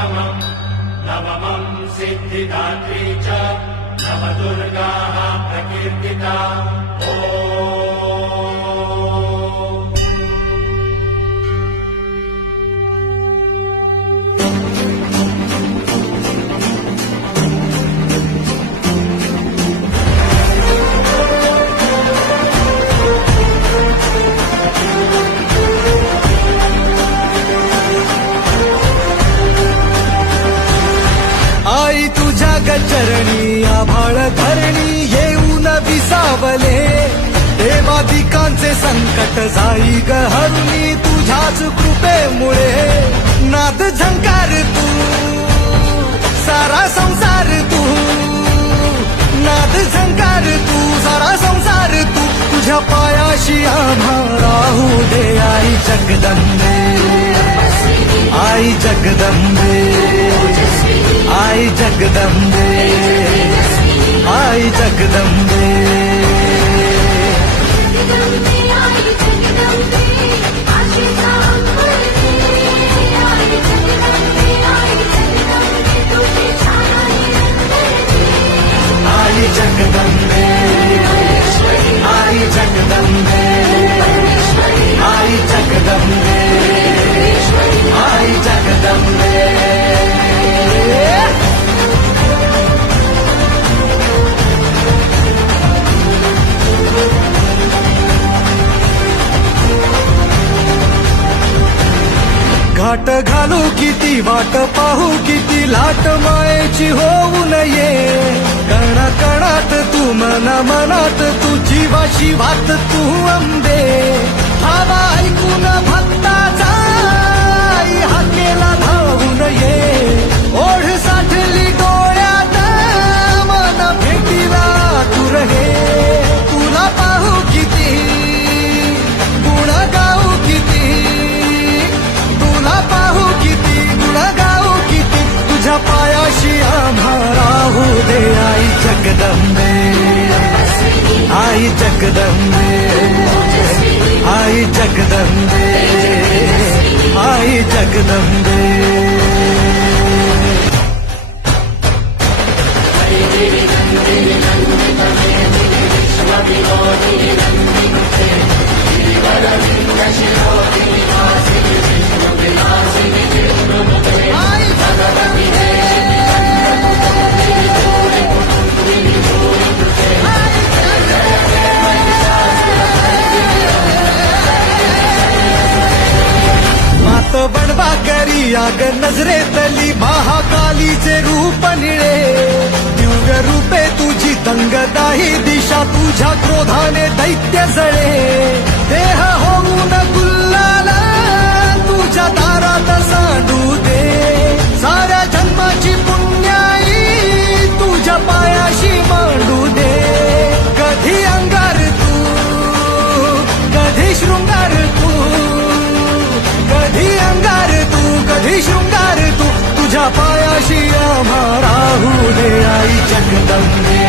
नवमम् नवमं सिद्धिदात्री च नवदुर्गाः प्रकीर्तिता आई तुझ्या गचरणी आभाळ धरणी येऊन विसावले देवादिकांचे संकट जाई ग हरुणी तुझ्याच कृपेमुळे नाद झंकार तू सारा संसार तू नाद झंकार तू सारा संसार तू तुझ्या पायाशी आम्हा राहू दे आई जगदंबे आई जगदंबे आई जगदंबे आई जगदंबे आई जगदंबे आई जगदंबे आई जगदंबे आई जगदंबे घाट घालू किती वाट पाहू किती लाट मायेची होऊ नये कणा कणात तू मना मनात तू जीवाशी वात तू अंबे हवा ऐकून भक्ताचा हाकेला धावू नये ओढ साठली डोळ्यात मन भेटीला तू रहे तुला पाहू किती गुण गाऊ किती तुला पाहू किती गुण गाऊ किती तुझ्या पायाशी आम्हा राहू दे आई जगदंबे आई जगदंबे आई जगदंबे आई जगदंबे मात बनवा करी आग नजरेतली महाकालीचे रूप निळे दिव्य रूपे तुझी तंगदाही दिशा तुझ्या क्रोधाने दैत्य जळे देह होऊन गुल्लाला तुझ्या दारात सांडू दे साऱ्या जन्माची पुण्याई तुझ्या पायाशी मांडू दे कधी अंगार तू कधी शृंगार तू कधी अंगार तू कधी शृंगार तू तुझ्या पायाशी आम्हा राहू दे आई जगदंबे